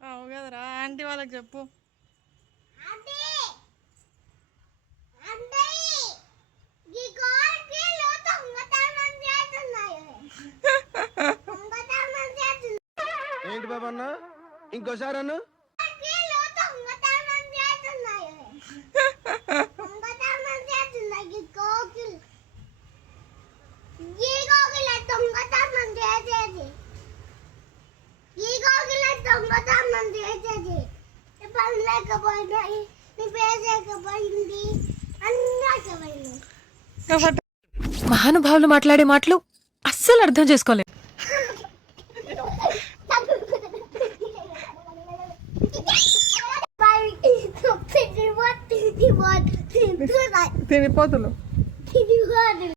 అవు కదరా ఆంటీ వాళ్ళకి చెప్పు. ఏంటి బాబా అన్న ఇంకోసారి అన్న మహానుభావులు మాట్లాడే మాటలు అస్సలు అర్థం చేసుకోలేదు. తినిపోతులు